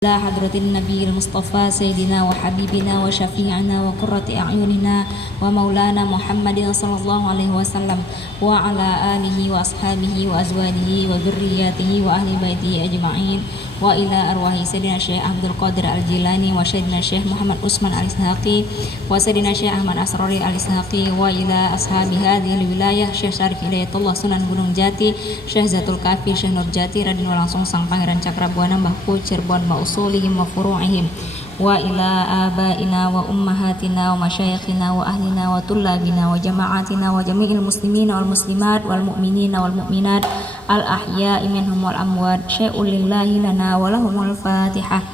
لا حضرة النبي المصطفى سيدنا وحبيبنا وشفيعنا وقرة أعيننا ومولانا محمد صلى الله عليه وسلم وعلى آله وأصحابه وأزواجه وذرياته وأهل بيته أجمعين وإلى أرواح سيدنا الشيخ عبد القادر الجيلاني وسيدنا الشيخ محمد عثمان الإسحاقي وسيدنا الشيخ أحمد أسراري الإسحاقي وإلى أصحاب هذه الولاية Syekh Syarif Hidayatullah Sunan Gunung Jati, Syekh Zatul Kafi, Syekh Nur Jati, Raden Walangsung Sang Pangeran Cakrabuana, Mbah Pu, Cirebon, Mbah usulihim wa furu'ihim wa ila abaina wa ummahatina wa masyayikhina wa ahlina wa tullabina wa jama'atina wa jami'il muslimina wal muslimat wal mu'minina wal mu'minat al ahya'i minhum wal amwat syai'un lillahi lana wa lahumul fatihah.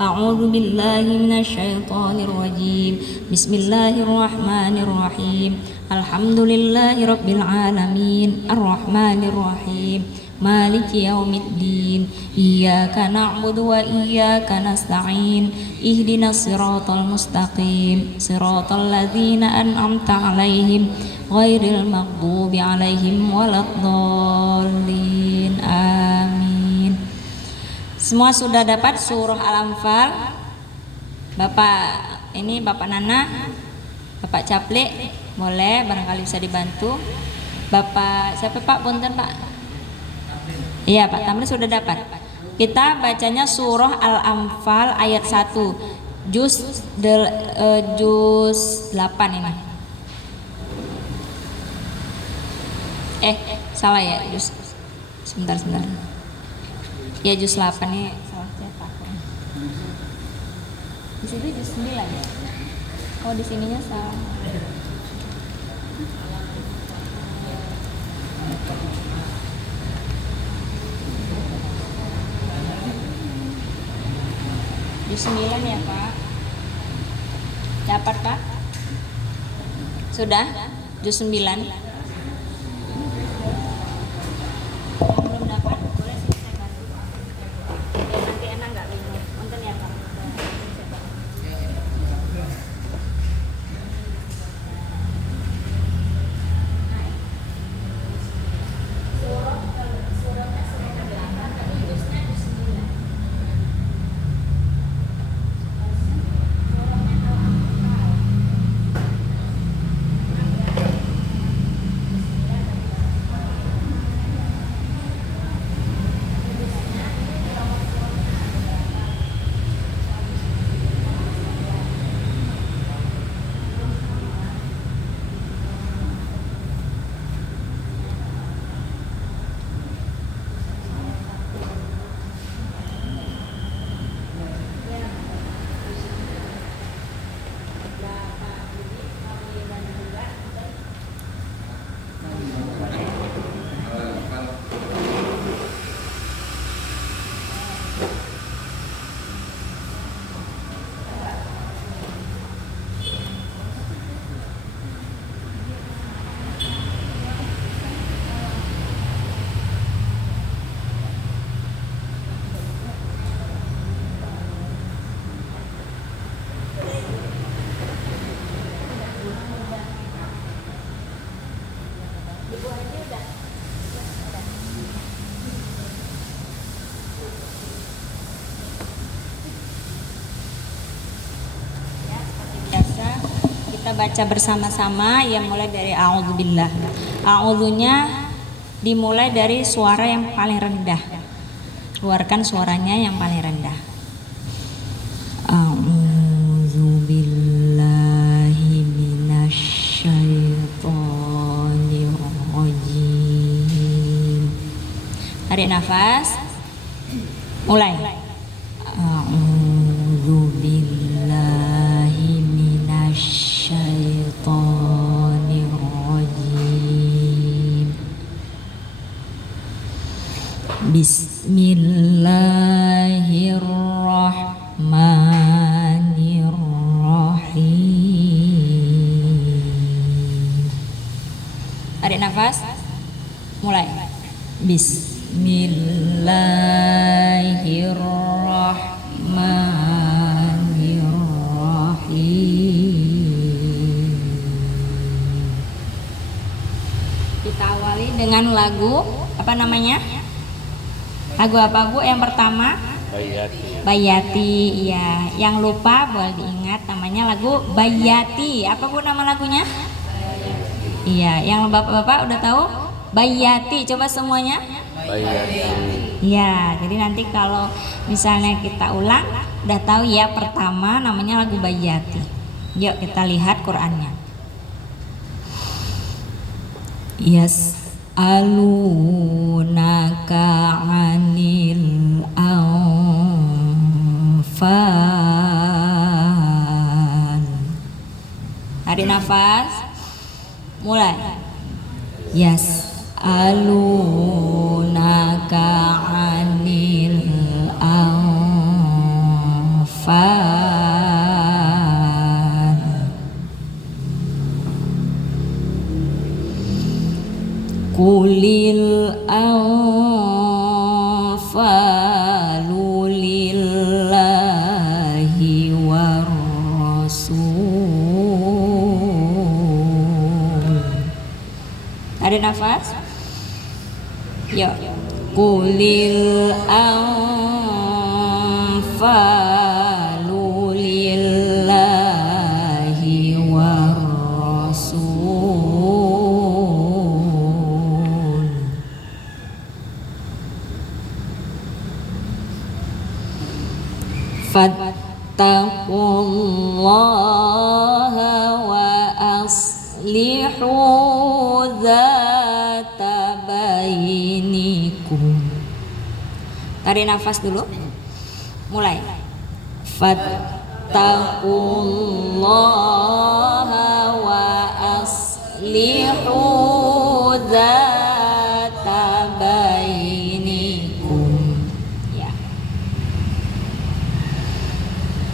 A'udzu billahi minasy syaithanir rajim. Bismillahirrahmanirrahim. Alhamdulillahi rabbil alamin arrahmanir rahim maliki yaumiddin iyyaka na'budu wa iyyaka nasta'in ihdinas siratal mustaqim siratal ladzina an'amta 'alaihim ghairil maghdubi 'alaihim waladdallin amin. Semua sudah dapat surah Al-Anfal? Bapak Nana, Bapak Caple, boleh barangkali bisa dibantu. Bapak siapa Pak? Punten Pak. Iya Pak Tamrin sudah dapat. Kita bacanya surah Al-Anfal ayat 1 juz 8 ini. Salah ya, juz. Sebentar. Ya juz 8 nih salah cetak. Di situ juz 9 ya. Oh di sininya salah. Juz 9 ya Pak. Dapat Pak? Sudah? Juz 9. Belum dapat? Boleh sih saya bantu Pak. Nanti enak nggak bingung. Nonton ya Pak. Kita baca bersama-sama yang mulai dari a'udzubillah. A'udzunya dimulai dari suara yang paling rendah. Keluarkan suaranya yang paling rendah. A'udzubillahi minasyaitonir rajim. Tarik nafas. Mulai. Bismillahirrahmanirrahim. Tarik nafas. Mulai. Bismillahirrahmanirrahim. Kita awali dengan lagu apa namanya? Lagu apa Bu yang pertama? Hayati. Bayati. Ya, yang lupa boleh diingat namanya lagu Bayati. Apa Bu nama lagunya? Iya, yang bapak-bapak udah tahu? Bayati, coba semuanya. Bayati. Iya, jadi nanti kalau misalnya kita ulang, udah tahu ya pertama namanya lagu Bayati. Yuk kita lihat Qur'annya. Yas'alunaka 'anil anfal. Tarik nafas. Mulai. Yas'alunaka 'anil anfal. Qulil anfalu lillahi war rasul. Ada nafas? Yuk. Qulil anfalu lillahi war rasul. Fattaqullaha wa aslihu dzata bainikum. Tarik nafas dulu. Mulai. Fattaqullaha wa aslihu dzata bainikum. Ya.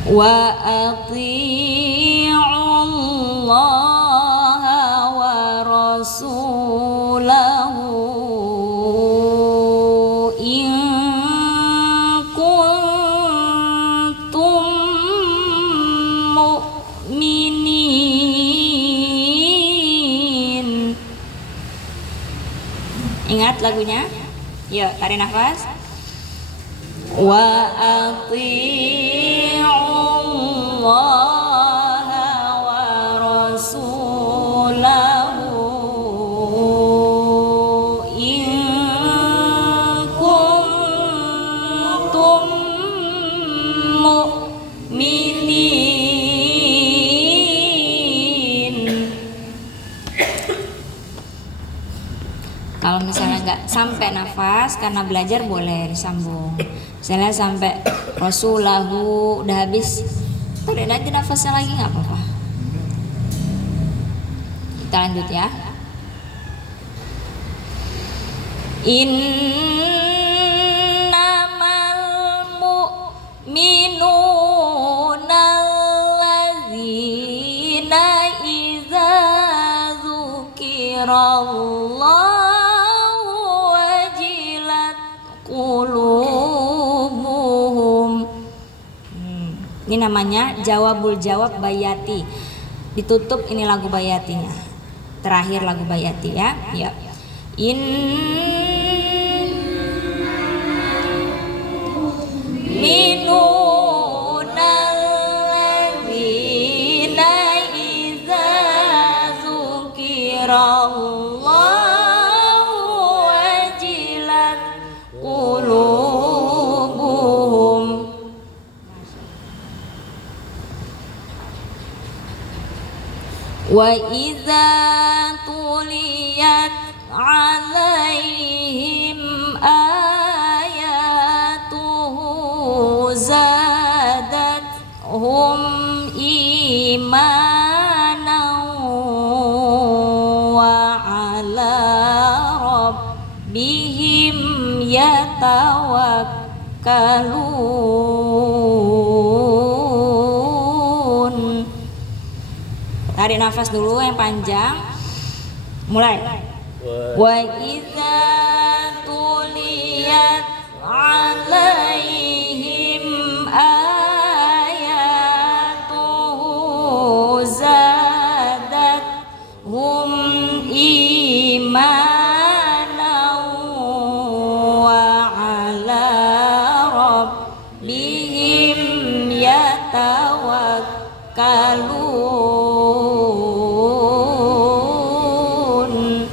Wa ati'ullaha wa rasulahu in kuntum mu'minin. Ingat lagunya? Yuk, tarik nafas. Wa ati'ullaha wa rasulahu in kuntum mu'minin. Kalau misalnya nggak sampai nafas karena belajar boleh disambung. Misalnya sampai rasulahu udah habis, tarik aja nafasnya lagi nggak apa-apa. Kita lanjut ya. Innamal mu'minuna alladzina idza dzukirallahu wajilat qulubuhum. Ini namanya jawabul jawab Bayati. Ditutup ini lagu Bayatinya. Terakhir lagu Bayati ya. Ya. Minunal ladzina idza dzukirallahu wajilat qulubuhum. Wa idza tuliyat 'alaihim ayatuhu zadathum imanan wa 'ala rabbihim yatawakkalun. Tarik nafas dulu yang panjang. Mulai. Wa idza tuliyat 'alaihim ayatuhu zadathum imanan wa 'ala rabbihim yatawakkalun.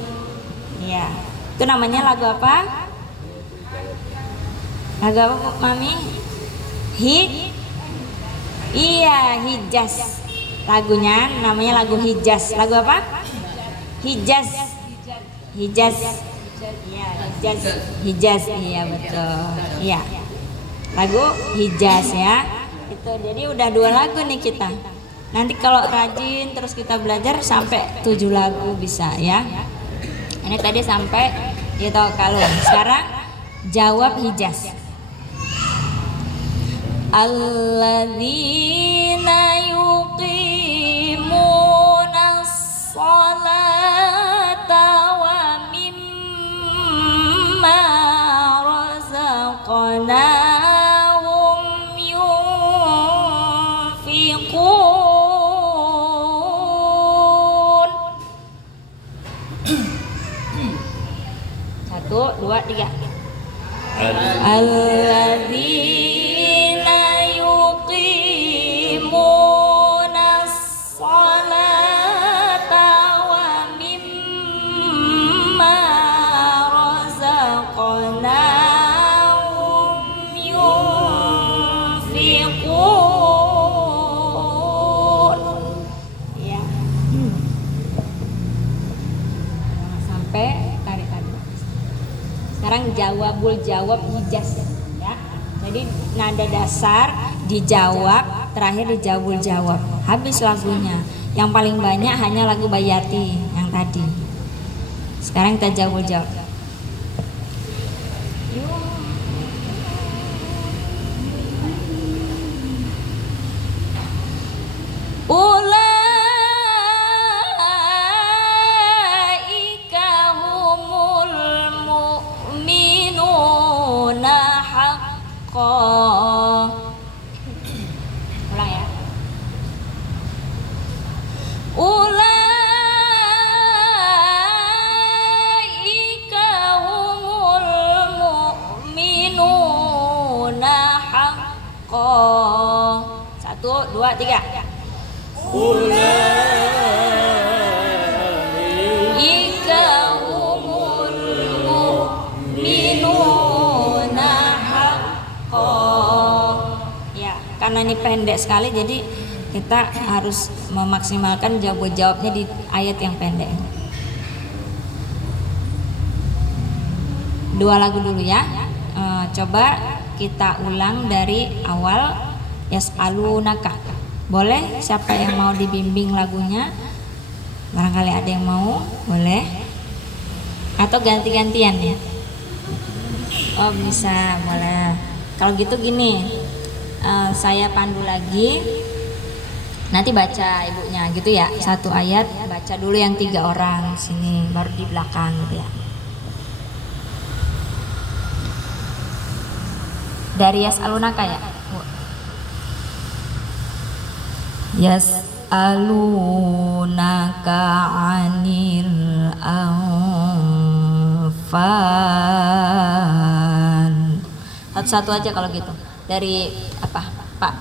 Ya, itu namanya lagu apa? Lagu apa Mami? Iya, Hijaz. Lagunya namanya lagu Hijaz. Lagu apa? Hijaz. Hijaz. Iya, Hijaz. Hijaz. Iya, betul. Iya. Lagu Hijaz ya. Itu jadi udah 2 lagu nih kita. Nanti kalau rajin terus kita belajar sampai 7 lagu bisa ya. Ini tadi sampai yatawakkalun. Sekarang jawab Hijaz. Alladzina yuqimunas sholata wa mimma razaqnahum yunfiqun. 1, 2, 3. Alladzina yuqimunas sholata wa mimma razaqnahum yunfiqun. Ya. Sampai tarik. Sekarang jawab Hijaz ya. Jadi nada dasar dijawab, terakhir jawab. Habis lagunya. Yang paling banyak hanya lagu Bayati yang tadi. Sekarang kita jawab. Ulaika humul mu'minuna haqqan. Ulang ya. Ulaika humul mu'minuna haqqan. 1, 2, 3. Ulaika humul mu'minuna haqqan. Ya, karena ini pendek sekali jadi kita harus memaksimalkan jawabnya di ayat yang pendek. 2 lagu dulu ya. Coba kita ulang dari awal. Yas'alunaka. Boleh? Siapa yang mau dibimbing lagunya? Barangkali ada yang mau, boleh. Atau ganti-gantian ya? Oh bisa, boleh. Kalau gitu gini, saya pandu lagi. Nanti baca ibunya gitu ya. 1 ayat baca dulu yang 3 orang sini, baru di belakang gitu ya. Dari Yas'alunaka ya. Yas'alunaka 'anil anfal. Satu-satu aja kalau gitu. Dari apa? Pak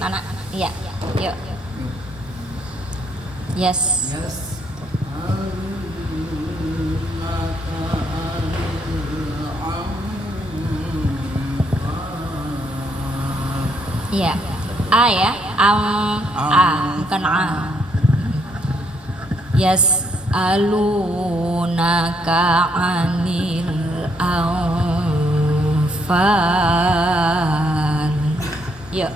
Nana. Iya. Yuk. Yes. Iya. A ya, A bukan A. Yas'alunaka 'anil anfal. Yuk.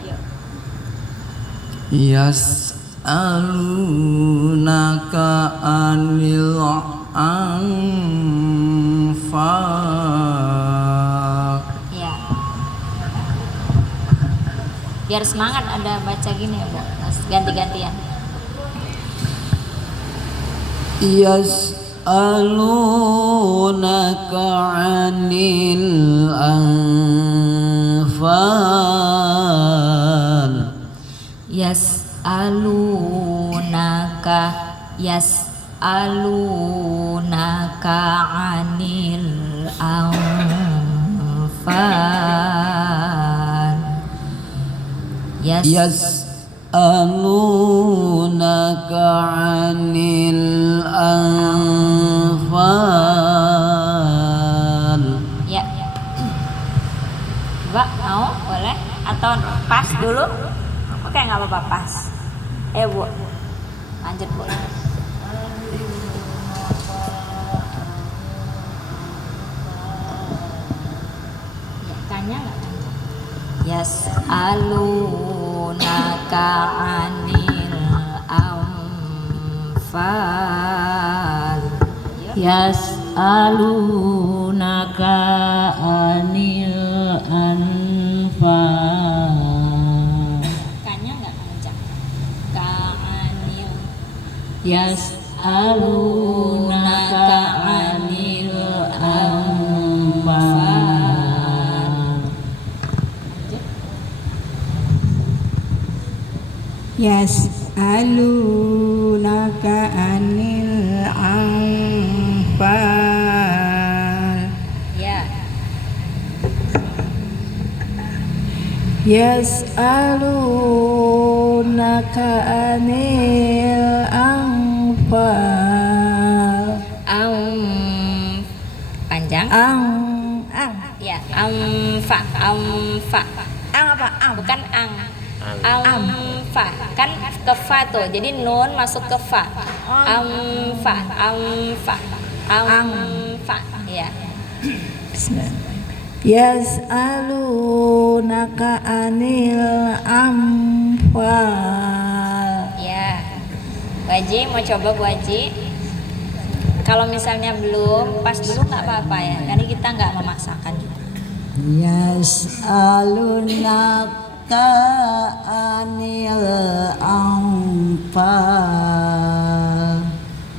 Yas'alunaka 'anil anfal. Ya. Biar semangat ada baca gini ya, Bu. Ganti-gantian. Yas'alunaka 'anil anfal. Yas'alunaka 'anil anfal. yas'alunaka 'anil anfal. Ya. Coba mau boleh atau pas dulu? Oke, nggak apa-apa, pas. Bu, lanjut Bu. Ya, tanya nggak panjang? Yas'alunaka 'anil anfal. Yas'alunaka anil anfal. Tanya nggak panjang? Ka'anil. Yas'alunaka anil anfal. Yas'alunaka anil anfal. Ya. Yas'alunaka anil anfal. Panjang. Ya, amfa. Ang apa? Ang. Bukan ang. Amfa. Kan ke fa tuh. Jadi nun masuk ke fa. Amfa. Ya. Yas'alunaka anil anfal. Ya. Bu Haji mau coba Bu Haji? Kalau misalnya belum, pas dulu nggak apa-apa ya. Karena kita nggak memaksakan juga. Yas'alunaka anil anfal.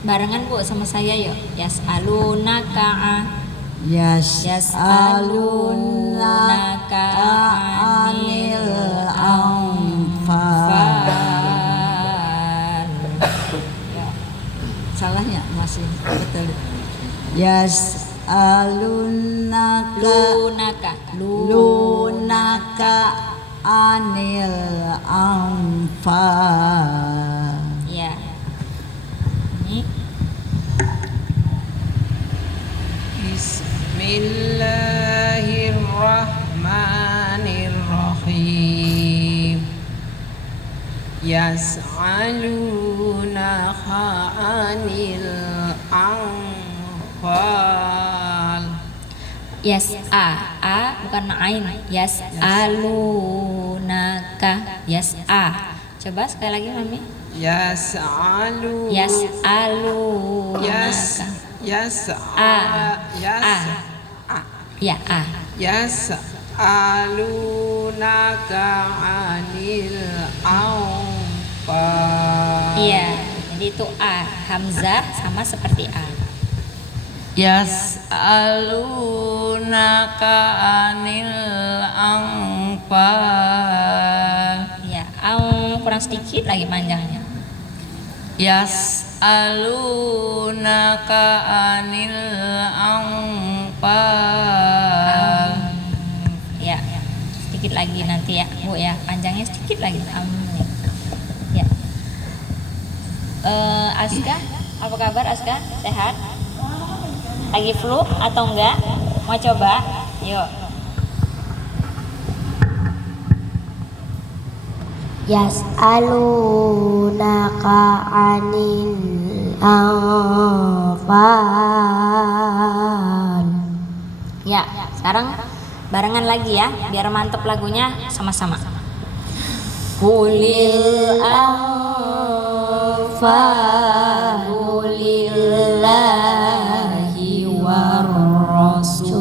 Barengan Bu sama saya yuk. Yas'alunaka Yas'alunaka anil anfal. Ya. Salahnya masih betul. Yas'alunaka lunaka anil anfal. Ya. Ini Bismillahirrahmanirrahim. Yas'alunaka 'anil anfal. A bukan ain. Yas'alunaka. Coba sekali lagi Mami. Yas'alunaka. Ya, a. Yas'alunaka 'anil anfal. Iya, jadi itu a. Hamzah sama seperti a. Yas'alunaka anil anfal. Ya, kurang sedikit lagi panjangnya. Yas'alunaka anil anfal. Ya, sedikit lagi nanti ya Bu ya, panjangnya sedikit lagi. Ya. Aska, apa kabar Aska? Sehat? Lagi flu atau enggak? Mau coba? Yuk. Yas'alunaka 'anil anfal. Ya, sekarang barengan lagi ya, biar mantep lagunya sama-sama. Qulil anfalu lillahi war rasul.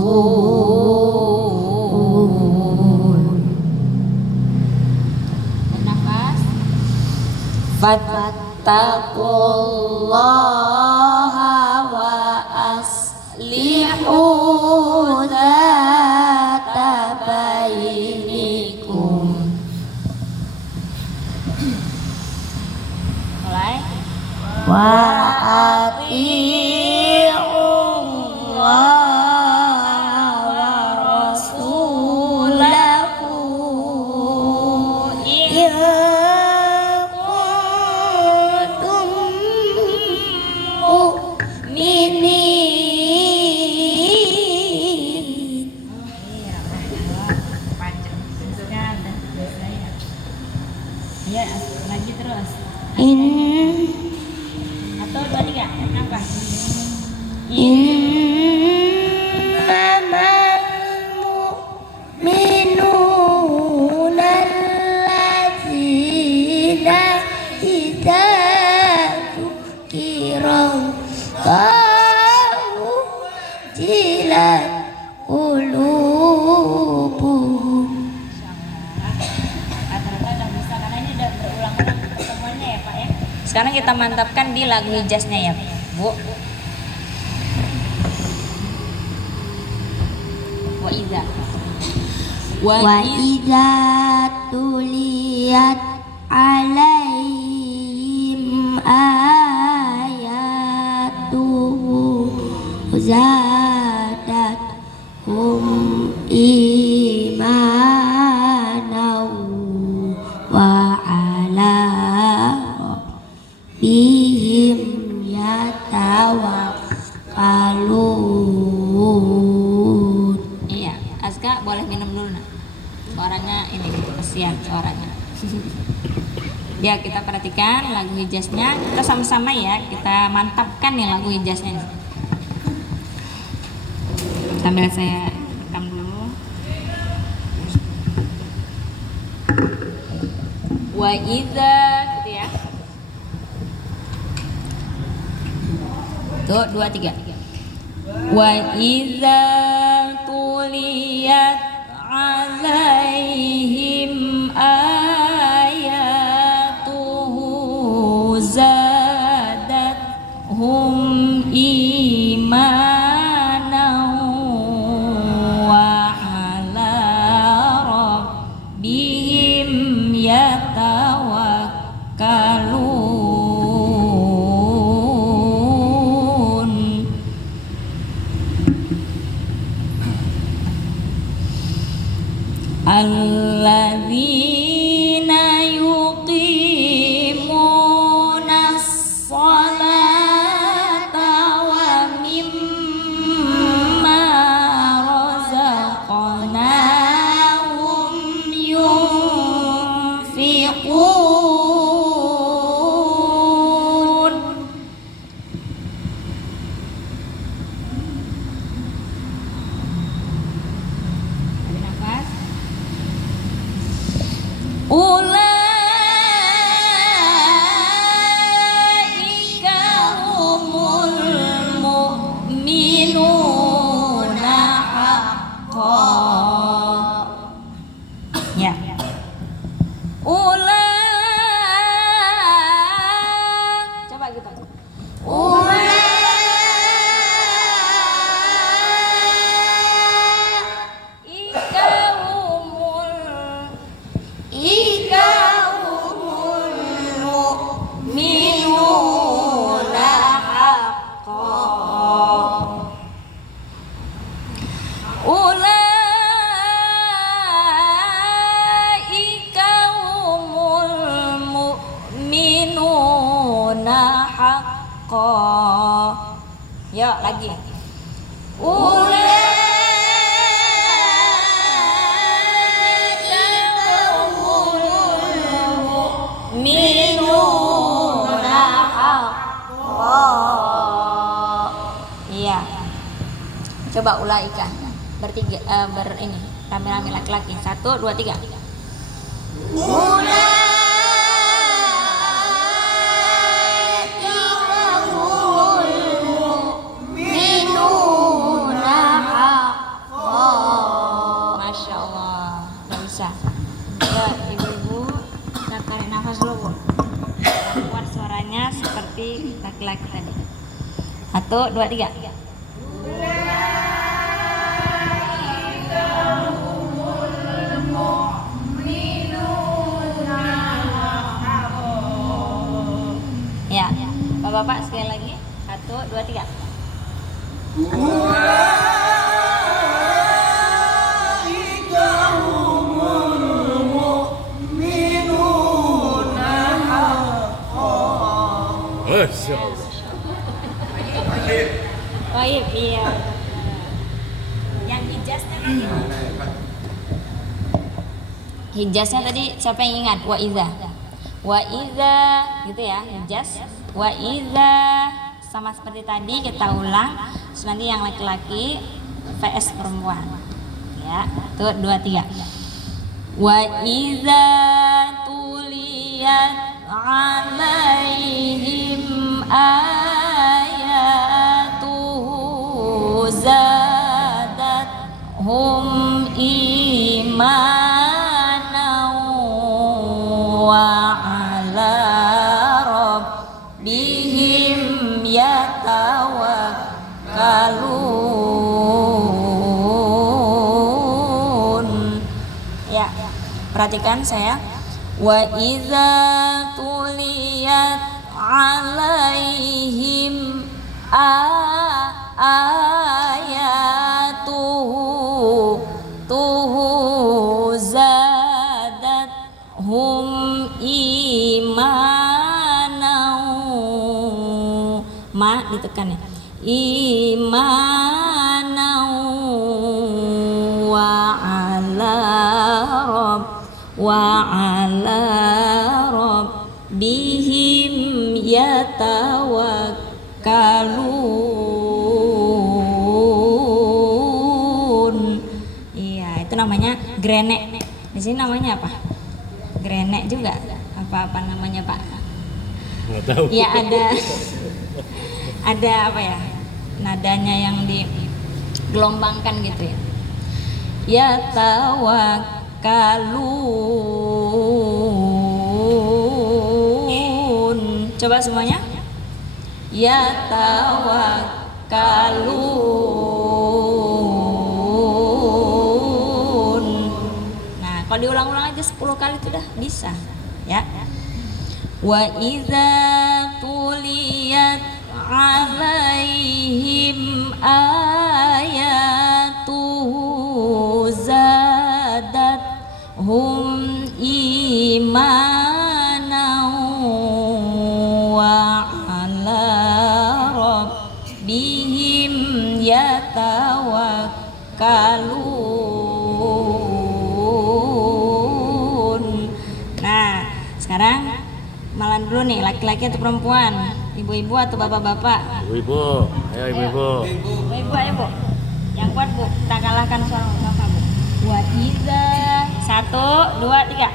Bernafas. Fattaqullaha wa aslihu dzata bainikum. Mulai. Wa ati'ullaha wa rasulahu in kuntum mu'minin. Ya, lagi terus. In Satu, dua, tiga. Kenapa? innamal mu'minuna allazina idza dzukirallahu wajilat qulubuhum. Rata-rata udah bisa karena ini udah berulang-ulang pertemuannya ya Pak ya. Sekarang kita mantapkan di lagu hijaznya ya Bu. Wa idza. Wa idza tuliyat alaihim ayatuhu zadatuhum imanan wa ala rabbihim yatawakkalun. Iya, Azka boleh minum dulu nak. Suaranya ini gitu, kesian suaranya. Ya, kita perhatikan lagu hijaznya. Kita sama-sama ya, kita mantapkan nih lagu hijaznya nih. Sambil saya rekam dulu. Wa idza gitu ya. Tuh, 2 3. Wa idza tuliyat alaihim ayatuhu zadathum imanan wa ala rabbihim yatawakkalun. Alladzina yuqimunas salata wa mimma razaqnahum yunfiqun. Ambil nafas. Ulaika humul mu'minuna haqqan. Ya. Coba gitu. Ulaika humul mu'minuna haqqan. Ulaika humul mu'minuna haqqan. Yuk lagi. Minuna haqqan. Iya. Coba ulaika bertiga ini rame-rame laki-laki. 1 2 3. Masya Allah, nggak bisa. Ya ibu-ibu, kita tarik nafas dulu Bu. Kuat suaranya seperti laki-laki tadi. 1 2 3. Ya, Bapak-bapak sekali lagi. 1 2 3. Ulaika humul mu'minun Masya Allah. Baik, iya. Yang hijaznya tadi. Hijaznya tadi siapa yang ingat? Wa iza. Wa iza gitu ya, hijaz. Wa iza sama seperti tadi kita ulang. Terus nanti yang laki-laki VS perempuan. Ya, tuh 2 3. Wa iza tuliyat alaihim ayatuhu zadathum imanan wa ala rabbihim yatawakkalun. Ya, perhatikan saya. Wa iza tuliyat alaihim ayatuhu zadathum imanan, ma ditekan ya, imanan wa ala rabbihim yatawakkalun. Iya, itu namanya grenek. Di sini namanya apa? Grenek juga. Apa namanya, Pak? Nggak tahu. Ya ada apa ya? Nadanya yang digelombangkan gitu ya. Yatawakkalun. Coba semuanya. Yatawakkalun. Nah, kalau diulang-ulang aja 10 kali itu udah bisa, ya. Wa iza tuliyat alaihim ayatuhu zadathum imanan wa ala rabbihim yatawakkalun. Nah, sekarang malan dulu nih, laki-laki atau perempuan, ibu-ibu atau bapak-bapak? Ibu-ibu, ayo ibu-ibu. Ibu-ibu, ayo Bu. Yang kuat Bu, kita kalahkan suara bapak Bu. Wa iza, 1 2 3.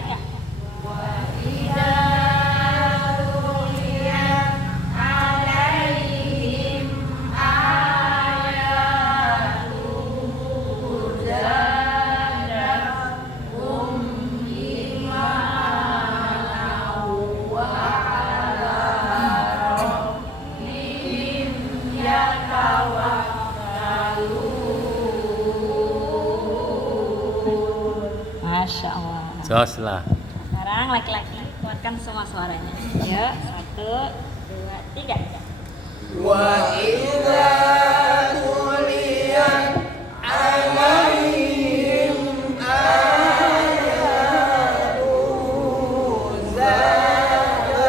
Masya Allah. Jos lah. Sekarang laki-laki kuatkan semua suaranya. Yuk, 1 2 3. Wa idza tuliyat alaihim ayatuhu zadathum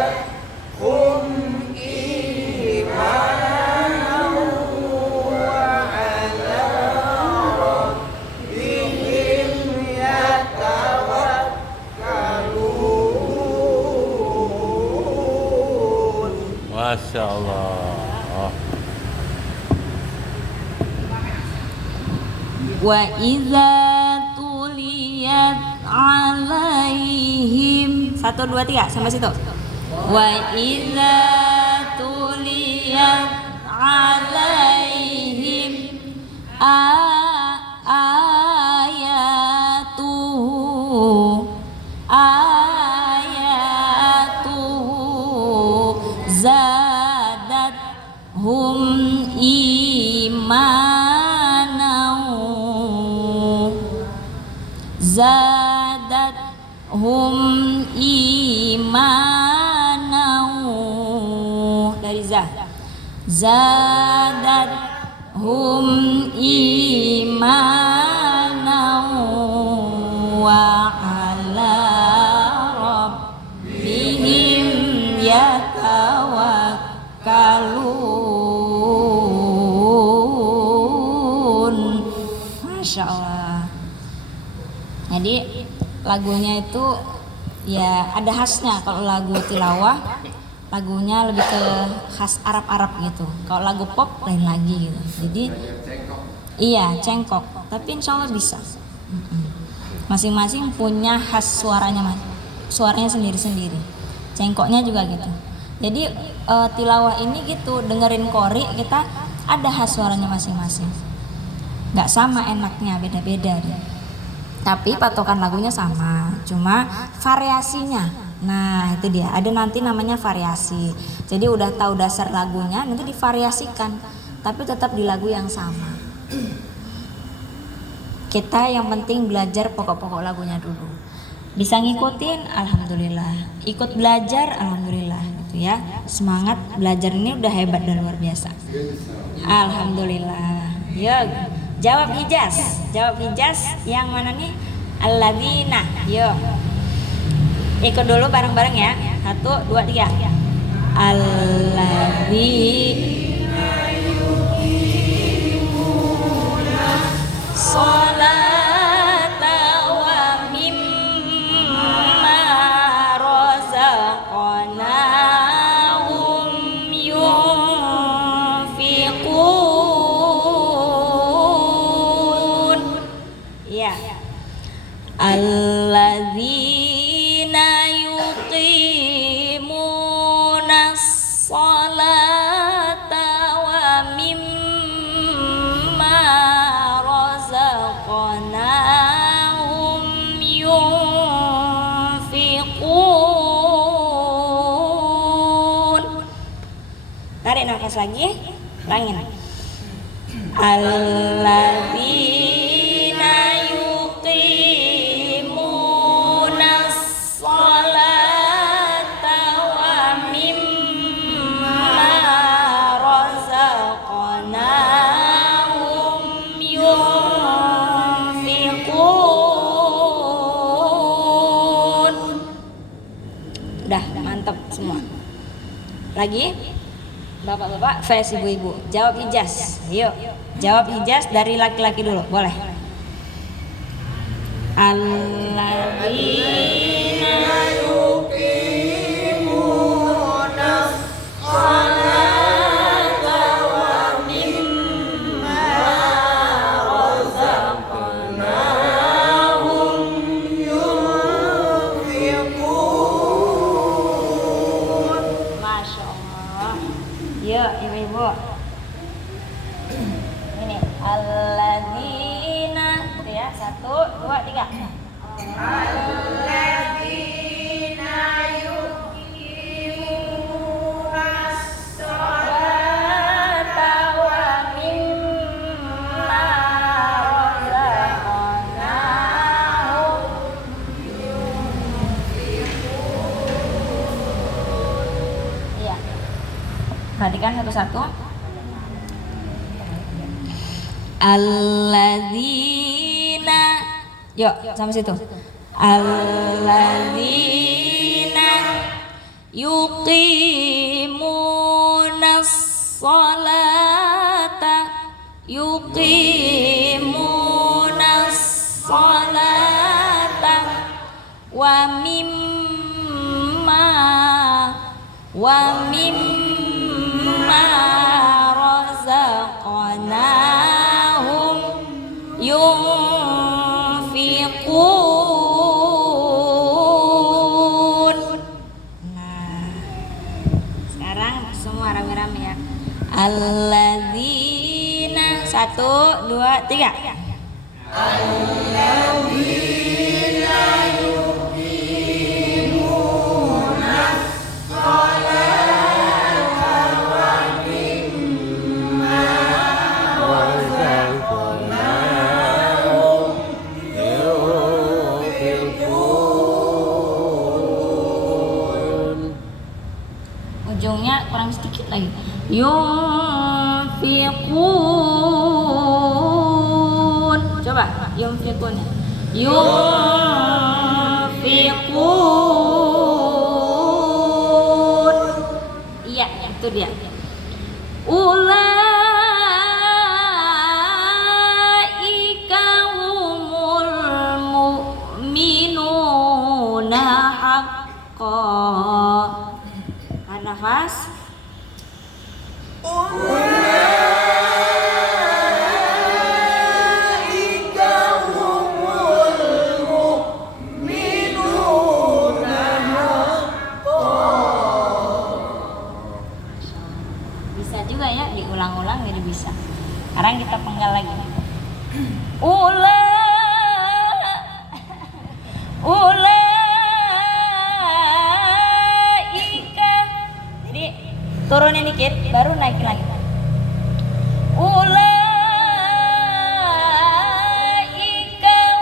imanan wa ala rabbihim yatawakkalun. Masya Allah. Oh. Wa iza tuliyat alaihim, 1 2 3 sampai situ. Wa iza tuliyat alaihim ayatuhu zadathum imanan dari zadathum imanan wa ala rabbihim yatawakkalun. Jadi lagunya itu ya ada khasnya. Kalau lagu tilawah lagunya lebih ke khas Arab-Arab gitu. Kalau lagu pop lain lagi gitu. Jadi iya cengkok, tapi insya Allah bisa. Masing-masing punya khas suaranya suaranya sendiri-sendiri. Cengkoknya juga gitu. Jadi tilawah ini gitu, dengerin qori kita ada khas suaranya masing-masing. Nggak sama enaknya, beda-beda deh. Tapi patokan lagunya sama, cuma variasinya. Nah itu dia, ada nanti namanya variasi. Jadi udah tahu dasar lagunya, nanti divariasikan, tapi tetap di lagu yang sama. Kita yang penting belajar pokok-pokok lagunya dulu. Bisa ngikutin, alhamdulillah. Ikut belajar, alhamdulillah. Gitu ya. Semangat belajar ini udah hebat dan luar biasa. Alhamdulillah. Yuk, jawab hijaz. Jawab hijaz yang mana nih? Alladzina. Yuk. Ikut dulu bareng-bareng ya. 1, 2, 3. Alladzina yuqimuna sholata wa mimma razaqnahum yunfiqun. Ya. Alladzina yuqimuna sholata wa mimma razaqnahum yunfiqun. Tarik nafas lagi, ulangin. Alladzina yuqimuna sholata wa mimma razaqnahum yunfiqun. Udah mantap semua. Lagi bapak-bapak, face ibu-ibu, jawab hijaz. Yuk, jawab hijaz dari laki-laki dulu, boleh. Alladzina yuqimuna sholata wa mimma razaqnahum yunfiqun. Masya Allah. Yuk ibu-ibu. Ini alladzina itu ya, 1, 2, 3. Alladzina yuqimuna sholata wa mimma razaqnahum yunfiqun. Iya. Perhatikan satu-satu. Alladzina, yuk sampai situ. Alladzina yuqimuna sholata wa mimma razaqnahum yunfiqun. Nah, sekarang semua rame-rame ya. Alladzina, 1, 2, 3. Alladzina yuqimuna sholata wa mimma razaqnahum yunfiqun. Ujungnya kurang sedikit lagi. Yunfiqun. Coba yunfiqun. Yunfiqun. Iya, itu dia. Ulaika humul Tahan nafas. Bisa juga ya diulang-ulang jadi bisa. Sekarang kita penggal lagi. Ulaika. Jadi turunin dikit baru naikin lagi. Ulaika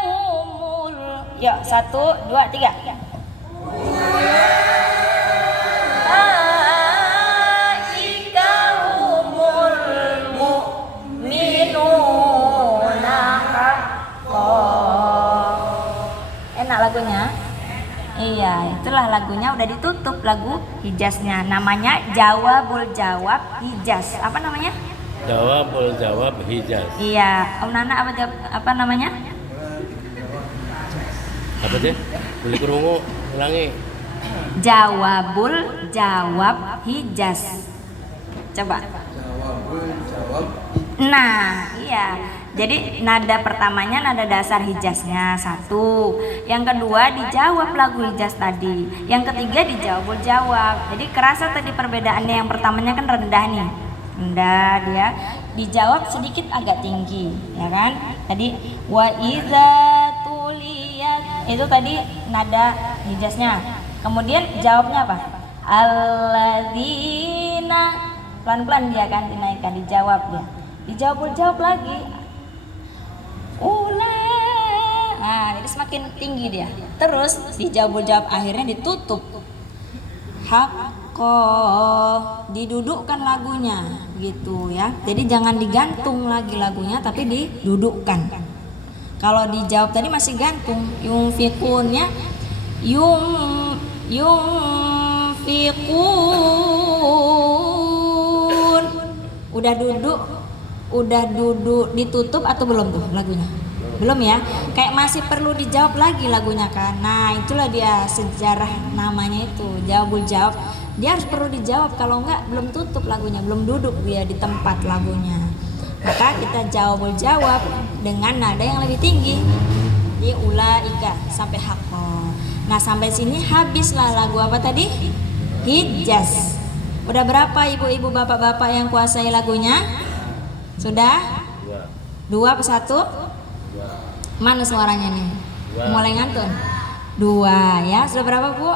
humul. Yuk 1, 2, 3. Enak lagunya? Iya, itulah lagunya udah ditutup lagu Hijaznya. Namanya Jawabul Jawab Hijaz. Apa namanya? Jawabul Jawab Hijaz. Iya, Om Nana apa namanya? Apa sih? Beli kerungu, ulangi. Jawabul Jawab Hijaz. Coba. Nah, iya. Jadi nada pertamanya nada dasar Hijaznya 1. Yang kedua dijawab lagu Hijaz tadi. Yang ketiga dijawabul jawab. Jadi kerasa tadi perbedaannya, yang pertamanya kan rendah nih. Rendah dia. Dijawab sedikit agak tinggi, ya kan? Tadi wa idza tuliyat itu tadi nada Hijaznya. Kemudian jawabnya apa? Alladzina, pelan-pelan dia kan dinaikkan, dijawab dia. Dijawabul jawab lagi. Nah, jadi semakin tinggi dia. Terus dijawab akhirnya ditutup. Hakko, didudukkan lagunya gitu ya. Jadi jangan digantung lagi lagunya tapi didudukkan. Kalau dijawab tadi masih gantung. Yungfikunnya yungfikun. Udah duduk ditutup atau belum tuh lagunya? Belum ya? Kayak masih perlu dijawab lagi lagunya kan. Nah, itulah dia sejarah namanya itu, jawabul jawab. Dia harus perlu dijawab, kalau enggak belum tutup lagunya, belum duduk dia di tempat lagunya. Maka kita jawabul jawab dengan nada yang lebih tinggi. Jadi ulaika sampai hakko. Nah, sampai sini habislah lagu apa tadi? Hijaz. Udah berapa ibu-ibu bapak-bapak yang kuasai lagunya? Sudah? 2 apa 1? Mana suaranya nih? Mulai ngantun. 2 ya. Sudah berapa Bu?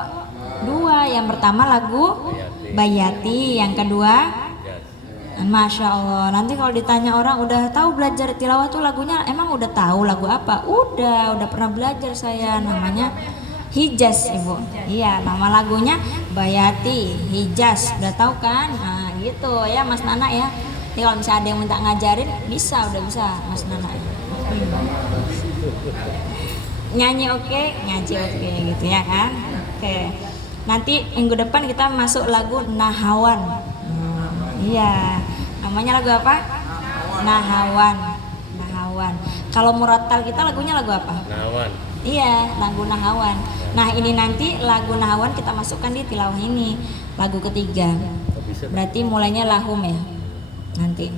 2. Yang pertama lagu Bayati. Yang kedua Masya Allah. Nanti kalau ditanya orang udah tahu belajar tilawah tuh lagunya, emang udah tahu lagu apa? Udah pernah belajar saya. Namanya Hijaz Ibu. Iya, nama lagunya Bayati Hijaz. Udah tahu kan? Nah gitu ya Mas Nana ya. Jadi kalau misalnya ada yang minta ngajarin, udah bisa Mas Nana. Nyanyi oke, ngaji oke gitu ya kan. Oke. Nanti minggu depan kita masuk lagu Nahawan. Iya. Namanya lagu apa? Nahawan. Kalau murattal kita lagunya lagu apa? Nahawan. Iya, lagu Nahawan. Nah, ini nanti lagu Nahawan kita masukkan di tilawah ini, lagu ketiga. Berarti mulainya lahum ya. Nanti.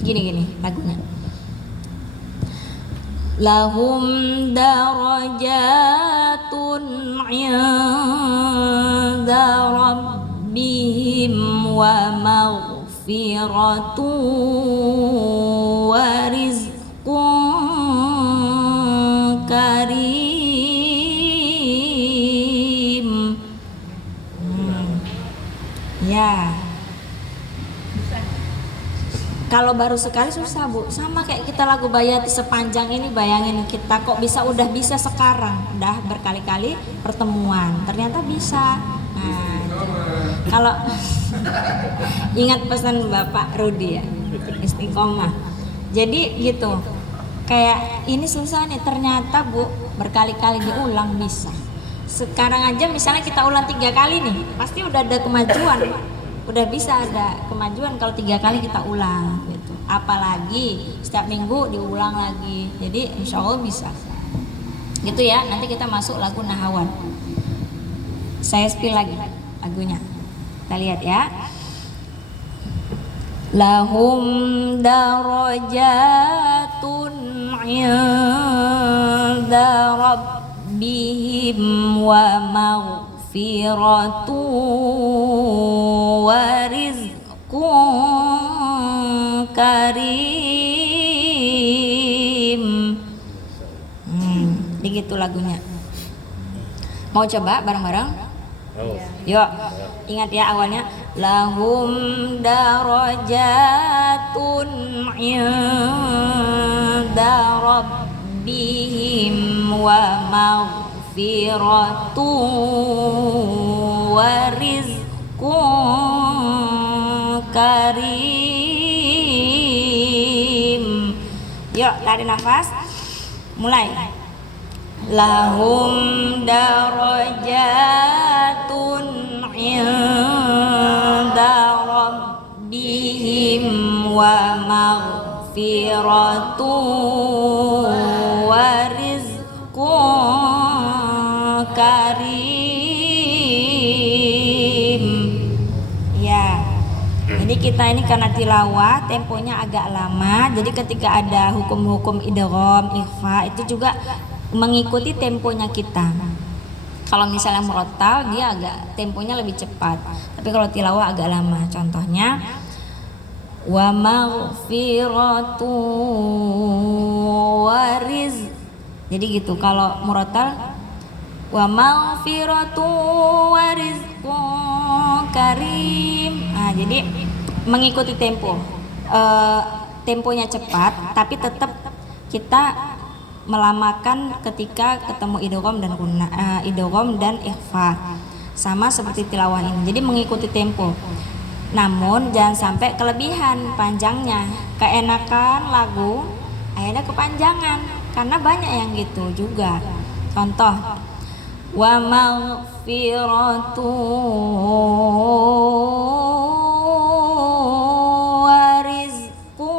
Gini lagunya. Lahum darajatun 'inda rabbihim wa maghfiratun wa rizqun karim. Ya. Kalau baru sekali susah Bu, sama kayak kita lagu Bayati sepanjang ini, bayangin kita kok udah bisa sekarang, udah berkali-kali pertemuan, ternyata bisa. Nah, kalau ingat pesan Bapak Rudi ya, istiqomah. Jadi gitu, kayak ini susah nih, ternyata Bu berkali-kali diulang bisa. Sekarang aja misalnya kita ulang 3 kali nih, pasti udah ada kemajuan. Udah bisa ada kemajuan kalau 3 kali kita ulang gitu. Apalagi setiap minggu diulang lagi. Jadi insya Allah bisa. Gitu ya. Nanti kita masuk lagu Nahawan. Saya spill lagi lagunya. Kita lihat ya. Lahum darajatun 'inda rabbihim wa maghfiratun wa rizqun karim. Begitu lagunya. Mau coba bareng-bareng? Oh. Yuk, ingat ya awalnya. Lahum darajatun 'inda rabbihim wa maghfiratun wa rizqun karim. Yuk, tarik nafas. Mulai. Lahum darajatun 'inda rabbihim wa maghfiratun wa rizqun karim. Ya. Jadi kita ini karena tilawah temponya agak lama. Jadi ketika ada hukum-hukum idgham, ikhfa itu juga mengikuti temponya kita. Kalau misalnya murattal dia agak temponya lebih cepat. Tapi kalau tilawah agak lama. Contohnya wa maghfiratu wa rizq. Jadi gitu. Kalau murattal wa maghfiratu wa rizqun karim. Nah, jadi mengikuti tempo. Temponya cepat tapi tetap kita melamakan ketika ketemu idgham dan idgham dan ikhfa. Sama seperti tilawah ini. Jadi mengikuti tempo. Namun jangan sampai kelebihan panjangnya. Keenakan lagu akhirnya kepanjangan karena banyak yang gitu juga. Contoh wa maghfiratu wa rizqun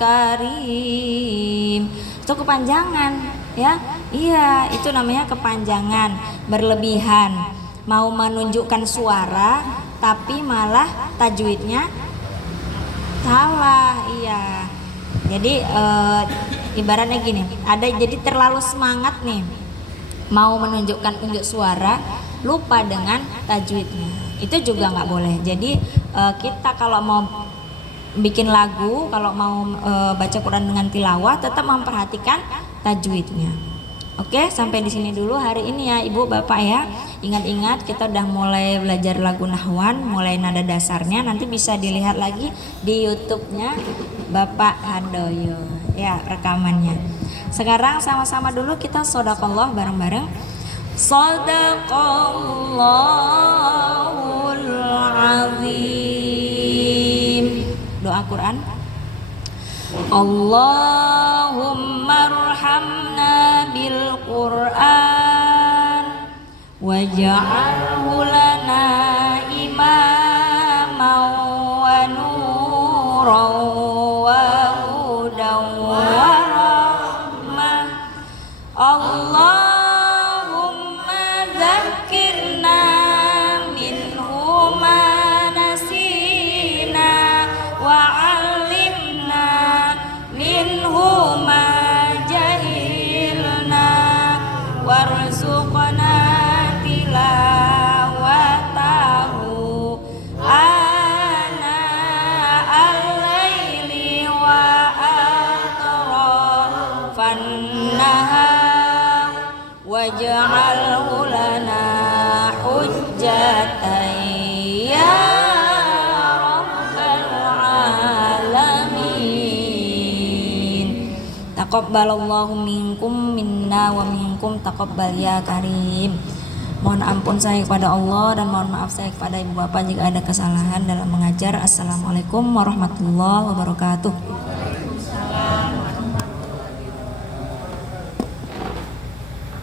karim. Itu kepanjangan ya. Iya, itu namanya kepanjangan, berlebihan. Mau menunjukkan suara tapi malah tajwidnya salah. Iya. Jadi ibaratnya gini, ada jadi terlalu semangat nih mau menunjukkan unjuk suara, lupa dengan tajwidnya. Itu juga nggak boleh. Jadi kita kalau mau bikin lagu, kalau mau baca Quran dengan tilawah, tetap memperhatikan tajwidnya. Oke, sampai di sini dulu hari ini ya Ibu Bapak ya. Ingat-ingat kita udah mulai belajar lagu Nahwan, mulai nada dasarnya. Nanti bisa dilihat lagi di YouTube-nya Bapak Handoyo ya rekamannya. Sekarang sama-sama dulu kita shodaqallah bareng-bareng. Shodaqallahul azim. Doa Quran. Allahumma arhamna bil Qur'an waj'alhu lana imaman wa nuran wa hudan wa rahmah. Allahumma dzakkirna minhu ma nasina wa 'allimna minhu ma jahilna warzuqna tilawatahu ana al-laili wa atrafan nahar waj'alhu lana hujjatan ya taqabbalallahu minkum minna wa minkum taqabbal ya karim. Mohon ampun saya kepada Allah dan mohon maaf saya kepada ibu bapak jika ada kesalahan dalam mengajar. Assalamualaikum warahmatullahi wabarakatuh.